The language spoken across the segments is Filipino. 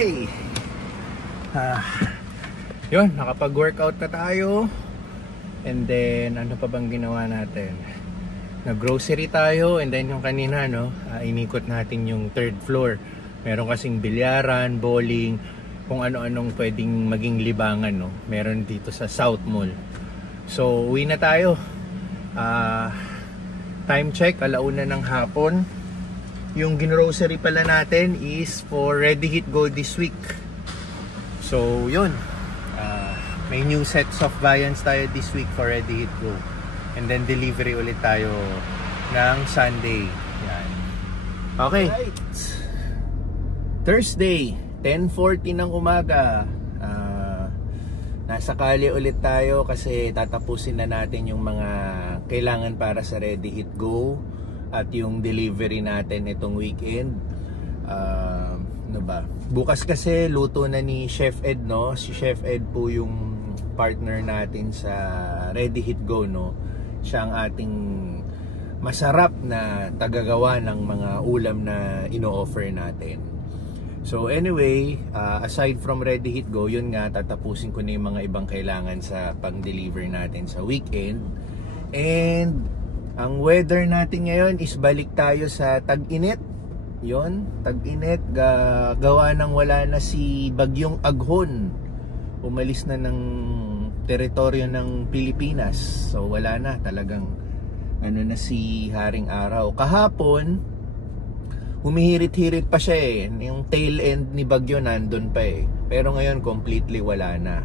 Okay. Yun, nakapag-workout na tayo. And then, ano pa bang ginawa natin? Nag-grocery tayo. And then yung kanina, inikot natin yung 3rd floor. Meron kasing bilyaran, bowling, kung ano-anong pwedeng maging libangan, no? Meron dito sa South Mall. So, uwi na tayo. Time check, 1:00 ng hapon. Yung ginrocery pala natin is for Ready Hit Go this week. So, yun. May new sets of viands tayo this week for Ready Hit Go. And then delivery ulit tayo ng Sunday. Yan. Okay. Right. Thursday, 10:40 ng umaga. Nasa kalye ulit tayo kasi tatapusin na natin yung mga kailangan para sa Ready Hit Go at yung delivery natin itong weekend. Ano ba? Bukas kasi luto na ni Chef Ed, no? Si Chef Ed po yung partner natin sa Ready Hit Go, no? Siya ang ating masarap na tagagawa ng mga ulam na ino-offer natin. So anyway, aside from Ready Hit Go, yun nga, tatapusin ko na yung mga ibang kailangan sa pang-deliver natin sa weekend. And ang weather natin ngayon is balik tayo sa tag-init. Yun, tag-init, gawa ng wala na si Bagyong Aghon. Umalis na ng teritoryo ng Pilipinas. So wala na, talagang na si Haring Araw. Kahapon, humihirit-hirit pa siya eh. Yung tail end ni Bagyo nandun pa eh. Pero ngayon completely wala na.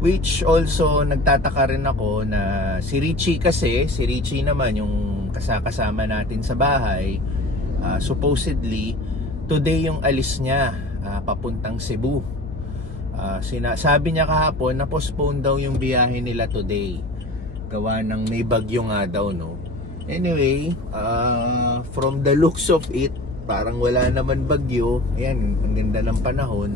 Which also nagtataka rin ako na si Richie kasi, si Richie naman yung kasama natin sa bahay, supposedly today yung alis niya papuntang Cebu. Sabi niya kahapon na postpone daw yung biyahe nila today. Gawa ng may bagyo nga daw, no. Anyway, from the looks of it, parang wala naman bagyo. Ayan, ang ganda ng panahon.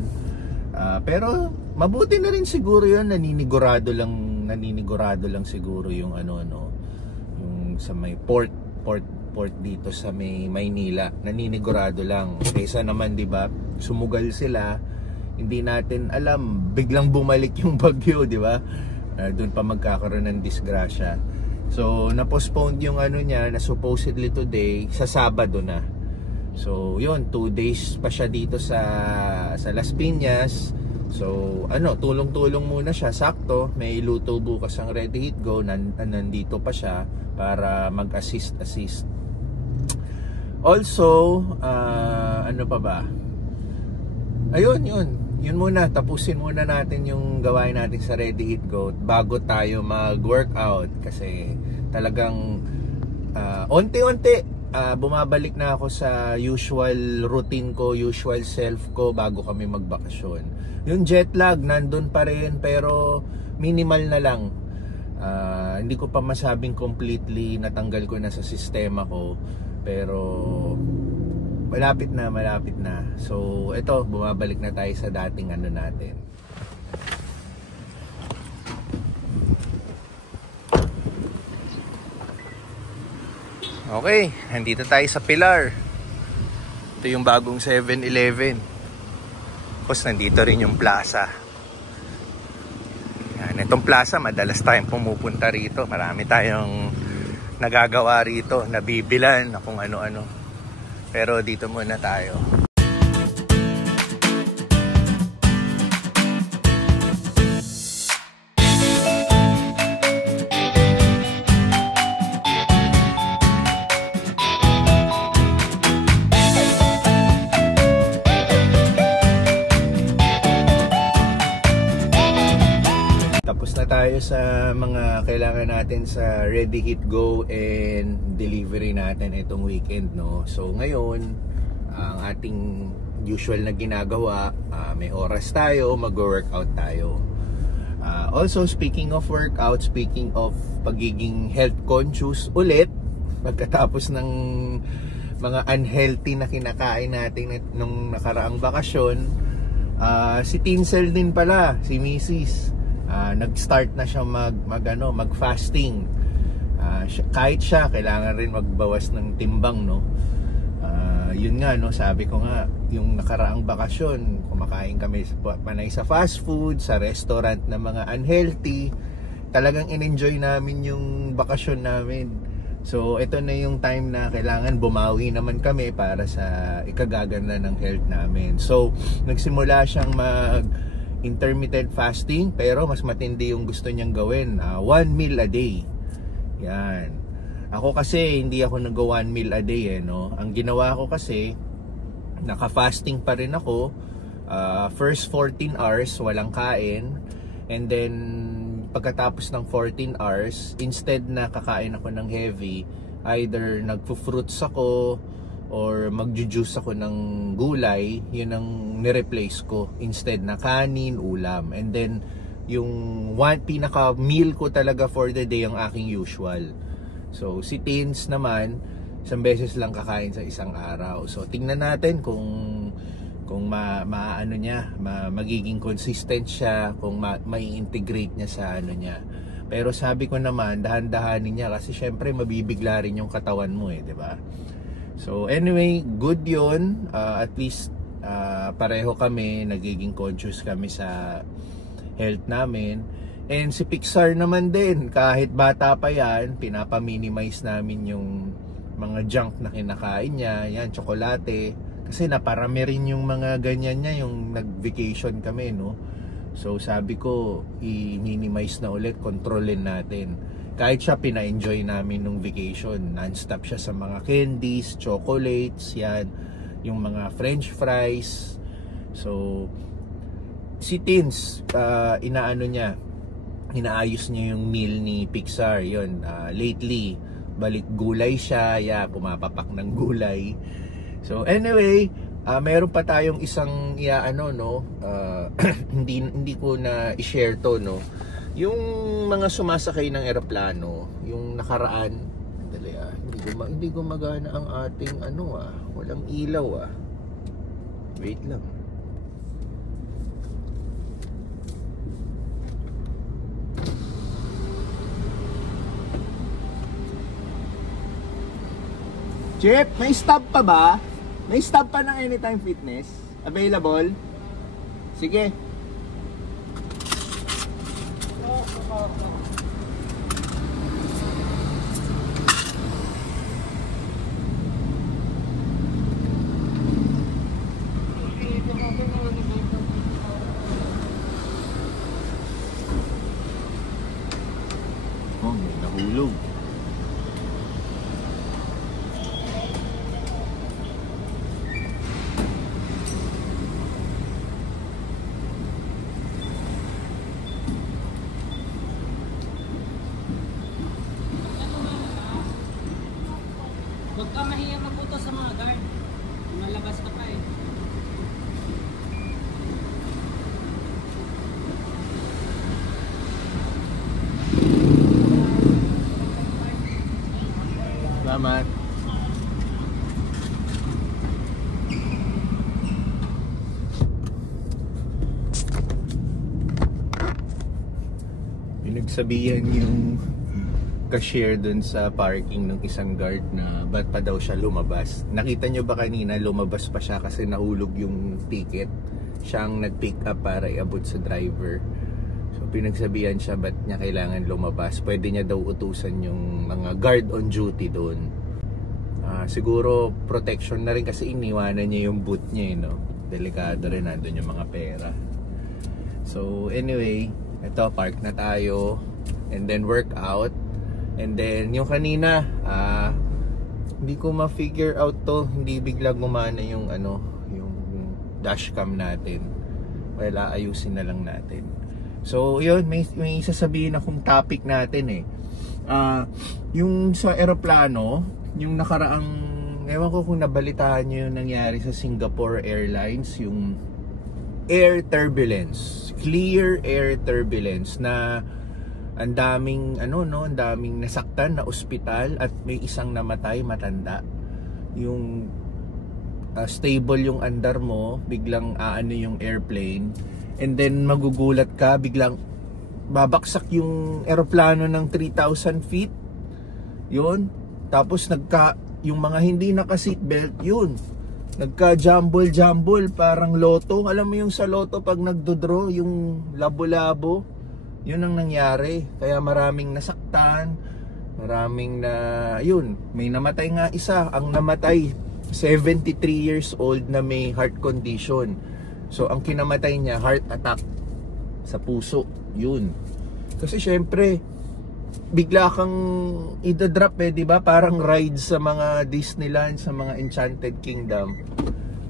Pero mabuti na rin siguro 'yun, naninigurado lang siguro yung yung sa may port dito sa may Maynila. Naninigurado lang. Kaysa naman 'di ba, sumugal sila, hindi natin alam, biglang bumalik yung bagyo, 'di ba? Doon pa magkakaroon ng disgrasya. So, na-postpone yung niya na supposedly today sa Sabado na. So, yun, 2 days pa siya dito sa Las Piñas. So, tulong-tulong muna siya, sakto. May luto bukas ang Ready Hit Go, nandito pa siya para mag-assist. Also, ano pa ba? Ayun, yun muna, tapusin muna natin yung gawain natin sa Ready Hit Go bago tayo mag-workout kasi talagang onti-onti bumabalik na ako sa usual routine ko, usual self ko bago kami magbakasyon. Yung jet lag nandun pa rin pero minimal na lang. Hindi ko pa masabing completely natanggal ko na sa sistema ko, pero malapit na. So ito, bumabalik na tayo sa dating natin. Okay, nandito tayo sa Pilar. Ito yung bagong 7-Eleven. Tapos nandito rin yung plaza. Yan, itong plaza, madalas tayong pumupunta rito. Marami tayong nagagawa rito, nabibilan na kung ano-ano. Pero dito muna tayo. Tayo sa mga kailangan natin sa Ready Hit Go and delivery natin itong weekend, no. So ngayon, ang ating usual na ginagawa, may oras tayo, mag-workout tayo. Also, speaking of workout, speaking of pagiging health conscious ulit, pagkatapos ng mga unhealthy na kinakain natin nung nakaraang bakasyon, si Tinsel din pala, si Mrs. Nag-start na siya mag-fasting. Kahit siya, kailangan rin magbawas ng timbang, no? yun nga, no, sabi ko nga, yung nakaraang bakasyon, kumakain kami panay sa fast food, sa restaurant na mga unhealthy. Talagang in-enjoy namin yung bakasyon namin. So ito na yung time na kailangan bumawi naman kami para sa ikagaganda ng health namin. So nagsimula siyang mag intermittent fasting, pero mas matindi yung gusto niyang gawin, 1 meal a day. Yan. Ako kasi hindi ako nag-1 meal a day, no. Ang ginawa ko kasi, naka-fasting pa rin ako. First 14 hours walang kain, and then pagkatapos ng 14 hours, instead na kakain ako ng heavy, either nagfo-fruits ako or magju-juice ako ng gulay, yun ang ni-replace ko instead na kanin, ulam. And then yung pinaka meal ko talaga for the day ang aking usual. So si Teens naman, isang beses lang kakain sa isang araw. So tingnan natin kung maano niya, magiging consistent siya, kung mai-integrate niya sa ano niya. Pero sabi ko naman, dahan-dahanin niya kasi syempre mabibigla rin yung katawan mo, di ba? So anyway, good yun. At least pareho kami, nagiging conscious kami sa health namin. And si Pixar naman din, kahit bata pa yan, pinapa-minimize namin yung mga junk na kinakain niya, yan, tsokolate. Kasi naparami rin yung mga ganyan niya, yung nag-vacation kami, no? So sabi ko, i-minimize na ulit, kontrolin natin. Kahit siya, pina-enjoy namin nung vacation. Non-stop siya sa mga candies, chocolates, yan, yung mga french fries. So si Teens, inaayos niya yung meal ni Pixar. Yun, lately balik gulay siya, pumapapak ng gulay. So anyway, meron pa tayong isang hindi ko na i-share to, no. Yung mga sumasakay ng eroplano, yung nakaraan, hindi gumagana ang ating walang ilaw. Wait lang. Chip, may stop pa ba? May stop pa ng Anytime Fitness? Available? Sige. Oh, may nahulog. Huwag ka mahiya magbuto sa mga guard. Malabas ka pa eh. Salamat. Pinagsabihan yung cashier dun sa parking ng isang guard na ba't pa daw siya lumabas. Nakita nyo ba kanina, lumabas pa siya kasi nahulog yung ticket. Siyang nag-pick up para iabot sa driver. So pinagsabihan siya ba't niya kailangan lumabas. Pwede niya daw utusan yung mga guard on duty doon. Siguro protection na rin kasi iniwanan niya yung boot niya, no? Delikado rin, nandun yung mga pera. So anyway, eto, park na tayo and then work out. And then yung kanina, hindi ko ma-figure out to, hindi bigla gumana yung yung dashcam natin. Well, ayusin na lang natin. So yun, may sasabihin akong topic natin yung sa eroplano, yung nakaraang, ewan ko kung nabalitaan nyo yung nangyari sa Singapore Airlines, yung air turbulence, clear air turbulence na ang daming ang daming nasaktan na ospital at may isang namatay, matanda. Yung stable yung andar mo, biglang yung airplane, and then magugulat ka, biglang babaksak yung eroplano ng 3,000 feet. Yun. Tapos yung mga hindi naka seatbelt, yun, nagka-jumble parang loto. Alam mo yung sa loto pag nagdodraw, yung labo-labo, yun ang nangyari. Kaya maraming nasaktan, maraming na, yun, may namatay nga isa. Ang namatay, 73 years old na may heart condition. So ang kinamatay niya, heart attack sa puso, yun. Kasi syempre, bigla kang idadrop di ba? Parang ride sa mga Disneyland, sa mga Enchanted Kingdom.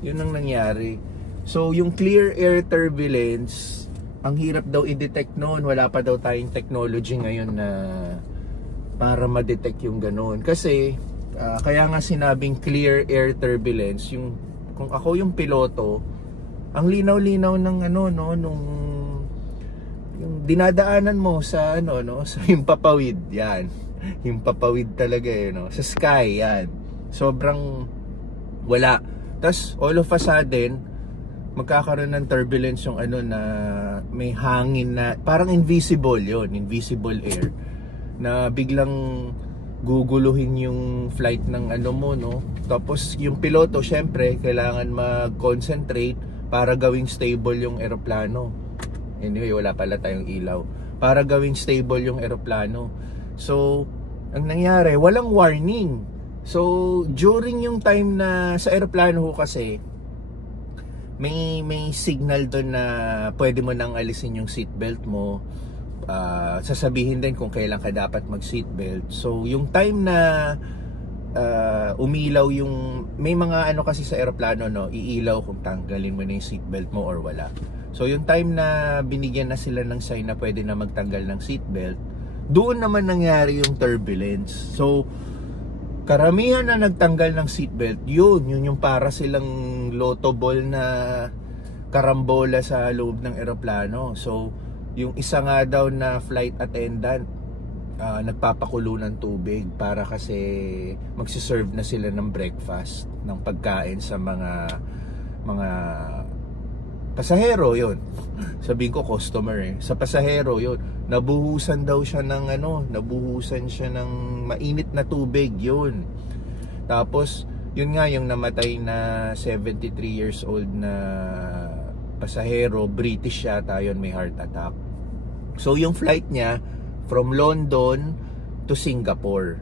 Yun ang nangyari. So yung clear air turbulence, ang hirap daw i-detect noon. Wala pa daw tayong technology ngayon na para ma-detect yung ganun. Kasi kaya nga sinabing clear air turbulence, yung kung ako yung piloto, ang linaw-linaw ng nung yung dinadaanan mo sa sa himpapawid, yan. Himpapawid talaga sa sky, yan. Sobrang wala. Tas all of a sudden, magkakaroon ng turbulence yung na may hangin na parang invisible invisible air na biglang guguluhin yung flight ng mo, no? Tapos yung piloto, syempre, kailangan mag-concentrate para gawing stable yung eroplano. Anyway, wala pala tayong ilaw. Para gawing stable yung eroplano. So, ang nangyari, walang warning. So, during yung time na sa eroplano ko kasi, may signal doon na pwede mo nang alisin yung seatbelt mo. Sasabihin din kung kailan ka dapat mag-seatbelt. So, yung time na umilaw yung, may mga kasi sa eroplano, no, iilaw kung tanggalin mo na yung seatbelt mo or wala. So yung time na binigyan na sila ng sign na pwede na magtanggal ng seatbelt, doon naman nangyari yung turbulence. So karamihan na nagtanggal ng seatbelt, yun yung para silang lotto ball na karambola sa loob ng eroplano. So yung isa nga daw na flight attendant, nagpapakulo ng tubig para kasi magsiserve na sila ng breakfast, ng pagkain sa mga pasahero, yun. Sabihin ko customer sa pasahero, yun. Nabuhusan daw siya ng nabuhusan siya ng mainit na tubig, yun. Tapos yun nga yung namatay na 73 years old na pasahero, British yata yun, may heart attack. So yung flight niya from London to Singapore.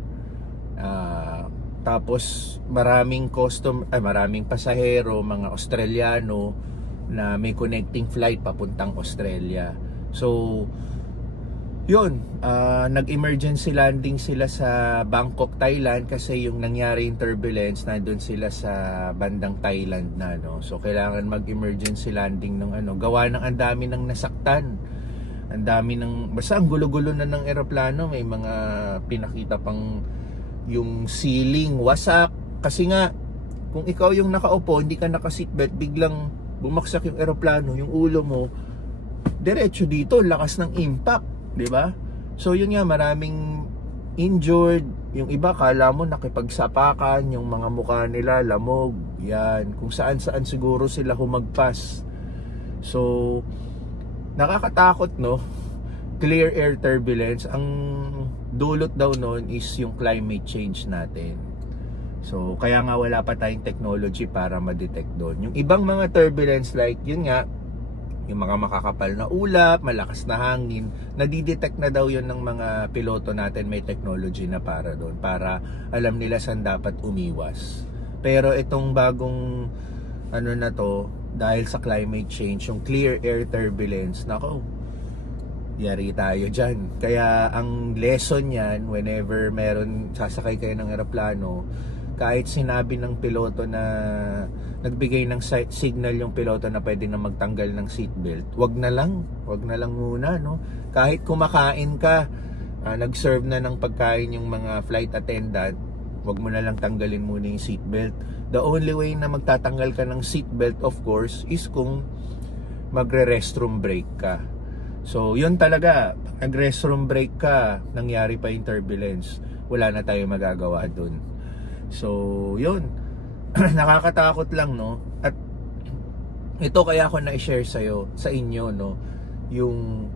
Tapos maraming pasahero, mga Australiano na may connecting flight papuntang Australia. So yun, nag-emergency landing sila sa Bangkok, Thailand, kasi yung nangyari yung turbulence, nandun sila sa bandang Thailand na, no? So kailangan mag-emergency landing ng gawa ng ang dami ng nasaktan, ang dami ng, basta ang gulo-gulo na ng eroplano. May mga pinakita pang yung ceiling wasak, kasi nga kung ikaw yung nakaupo, hindi ka naka-seatbelt, biglang bumaksak yung eroplano, yung ulo mo diretso dito, lakas ng impact, di ba? So yun nga, maraming injured, yung iba kala mo nakipagsapakan, yung mga mukha nila lamog, yan, kung saan siguro sila humagpas. So nakakatakot, no? Clear air turbulence, ang dulot daw nun is yung climate change natin. So kaya nga wala pa tayong technology para ma-detect doon. Yung ibang mga turbulence, like yun nga, yung mga makakapal na ulap, malakas na hangin, nadidetect na daw yun ng mga piloto natin. May technology na para doon, para alam nila saan dapat umiwas. Pero itong bagong na to, dahil sa climate change, yung clear air turbulence, nako, yari tayo dyan. Kaya ang lesson yan, whenever meron, sasakay kayo ng eroplano, kahit sinabi ng piloto na nagbigay ng signal yung piloto na pwede na magtanggal ng seatbelt, wag na lang muna, no? Kahit kumakain ka, nag-serve na ng pagkain yung mga flight attendant, wag mo na lang tanggalin muna yung seatbelt. The only way na magtatanggal ka ng seatbelt, of course, is kung magre-restroom break ka. So yun talaga, nag-restroom break ka, nangyari pa yung turbulence, wala na tayo magagawa dun. So yun, nakakatakot lang, no? At ito kaya ako na-share sa inyo, no, yung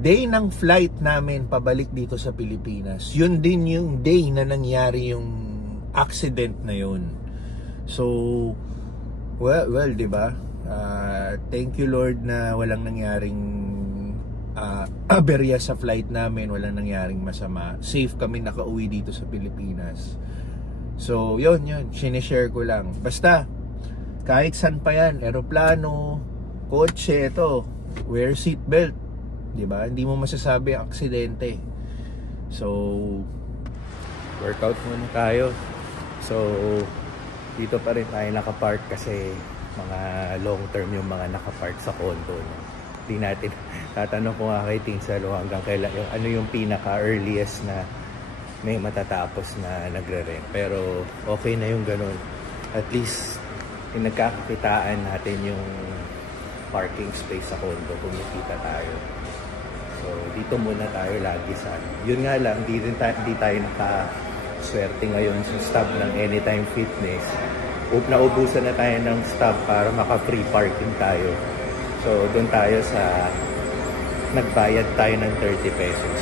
day ng flight namin pabalik dito sa Pilipinas, yun din yung day na nangyari yung accident na yun. So Well, 'di ba? Thank you Lord na walang nangyaring aberya sa flight namin, walang nangyaring masama. Safe kami nakauwi dito sa Pilipinas. So, yun, sinishare ko lang. Basta, kahit saan pa yan, eroplano, kotse, ito, wear seatbelt. Diba? Hindi mo masasabi ang aksidente. So, workout muna tayo. So, dito pa rin tayo nakapark kasi mga long term yung mga nakapark sa condo. Hindi natin, tatanong ko nga kay Tinsalo hanggang kailan, ano yung pinaka-earliest na may matatapos na nagre-rent. Pero okay na yung ganun. At least nagkakakitaan natin yung parking space sa condo, kumikita tayo. So dito muna tayo lagi sa yun nga lang, hindi tayo nakaswerte ngayon sa stop ng Anytime Fitness. Naubusan na tayo ng stop para maka-free parking tayo. So doon tayo sa nagbayad tayo ng 30 pesos.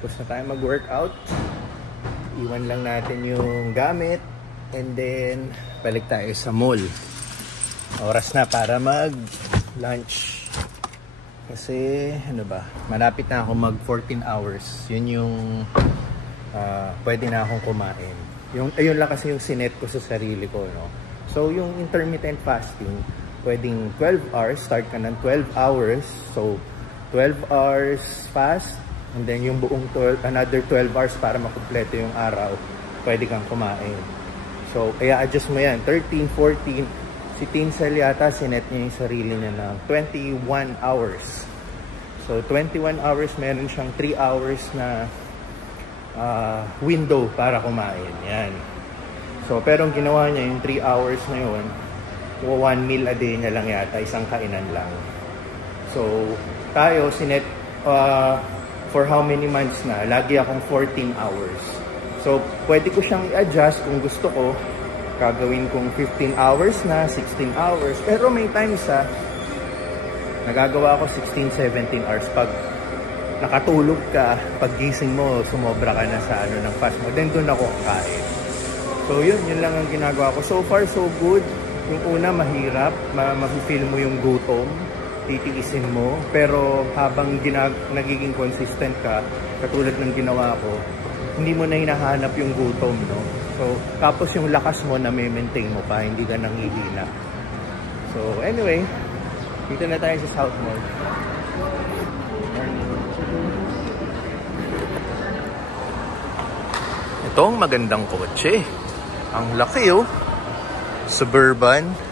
Tapos na tayo mag-workout. Iwan lang natin yung gamit. And then, balik tayo sa mall. Oras na para mag-lunch. Kasi, ano ba? Malapit na ako mag 14 hours. Yun yung pwede na akong kumain. Ayun lang kasi yung sinet ko sa sarili ko, no? So, yung intermittent fasting, pwedeng 12 hours. Start ka ng 12 hours. So, 12 hours fast. And then yung buong another 12 hours para makumpleto yung araw, pwede kang kumain. So, kaya adjust mo yan. 13, 14, si Tinsel yata, sinet niya yung sarili niya na 21 hours. So, 21 hours, meron siyang 3 hours na window para kumain. Yan. So, pero ang ginawa niya, yung 3 hours na yun, 1 meal a day na lang yata, isang kainan lang. So, tayo, sinet, for how many months na, lagi akong 14 hours. So, pwede ko siyang i-adjust kung gusto ko. Gagawin kong 15 hours na, 16 hours. Pero may times nagagawa ko 16, 17 hours. Pag nakatulog ka, pag gising mo, sumobra ka na sa ng fast mo. Then, doon ako kakain. So, yun lang ang ginagawa ko. So far, so good. Yung una, mahirap. Ma-feel mo yung gutom. Titiisin mo, pero habang nagiging consistent ka, katulad ng ginawa ko, hindi mo na hinahanap yung gutom, no? So, tapos yung lakas mo na may maintain mo pa, hindi ka nanghihina. So, anyway, dito na tayo sa South Mall. Itong magandang kotse. Ang laki, oh. Suburban.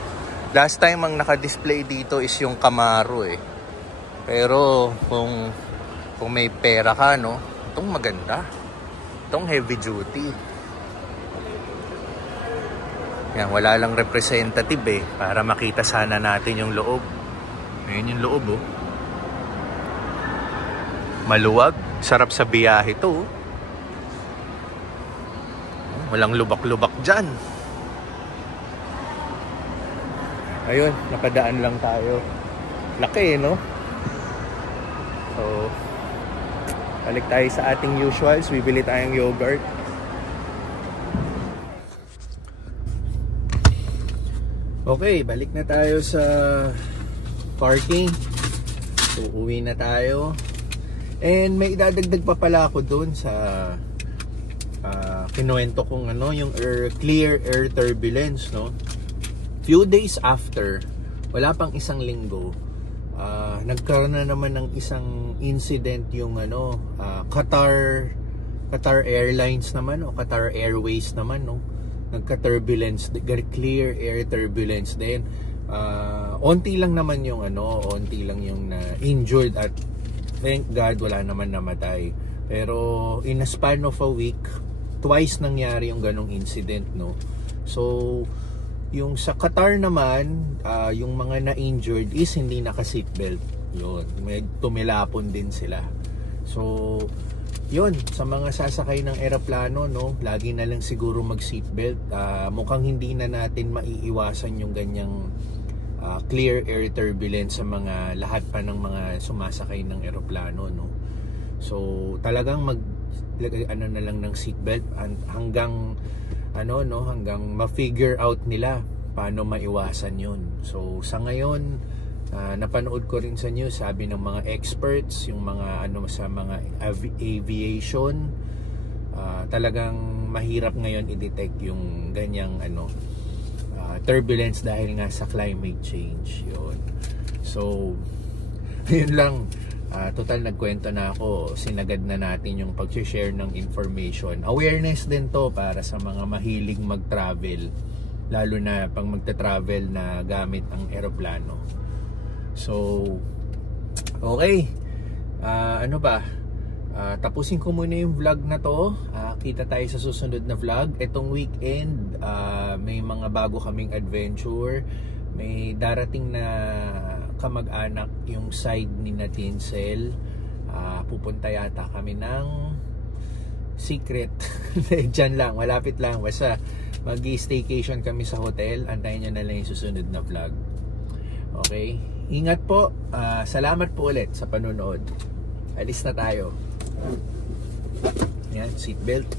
Last time ang naka-display dito is yung Camaro eh. Pero kung may pera ka, no, itong maganda. Itong heavy duty. Yan, wala lang representative eh, para makita sana natin yung loob. Ayan yung loob, oh. Maluwag, sarap sa biyahe to. Walang lubak-lubak dyan. Ayun, napadaan lang tayo. Laki, no? So, balik tayo sa ating usuals. Bibili tayong yogurt. Okay, balik na tayo sa parking. So, uwi na tayo. And may idadagdag pa pala ako dun sa kinuwento kong yung clear air turbulence, no? Few days after, wala pang isang linggo, nagkaroon na naman ng isang incident yung Qatar Airlines naman o Qatar Airways naman, no? Nagka-turbulence, clear air turbulence din. Onti lang naman yung onti lang yung na-injured at thank God wala naman namatay. Pero in a span of a week, twice nangyari yung ganong incident, no? So yung sa Qatar naman, yung mga na-injured is hindi naka-seatbelt. Yun, may tumilapon din sila. So yun, sa mga sasakay ng eroplano, no, lagi na lang siguro mag-seatbelt. Mukhang hindi na natin maiiwasan yung ganyang clear air turbulence sa mga lahat pa ng mga sumasakay ng eroplano, no. So talagang ano na lang ng seatbelt hanggang hanggang ma-figure out nila paano maiwasan yun. So sa ngayon, napanood ko rin sa news, sabi ng mga experts, yung mga sa mga aviation, talagang mahirap ngayon i-detect yung ganyang turbulence dahil nga sa climate change. Yun. So yun lang. Total nagkwento na ako, sinagad na natin yung pag-share ng information. Awareness din to para sa mga mahilig mag-travel, lalo na pang magta-travel na gamit ang eroplano. So okay, tapusin ko muna yung vlog na to. Kita tayo sa susunod na vlog. Itong weekend, may mga bago kaming adventure. May darating na kamag-anak yung side ni Natincel. Pupunta yata kami ng secret. Diyan lang, malapit lang. Basta mag-staycation kami sa hotel. Antayin nyo na lang yung susunod na vlog. Okay? Ingat po. Salamat po ulit sa panonood. Alis na tayo. Yan, seatbelt.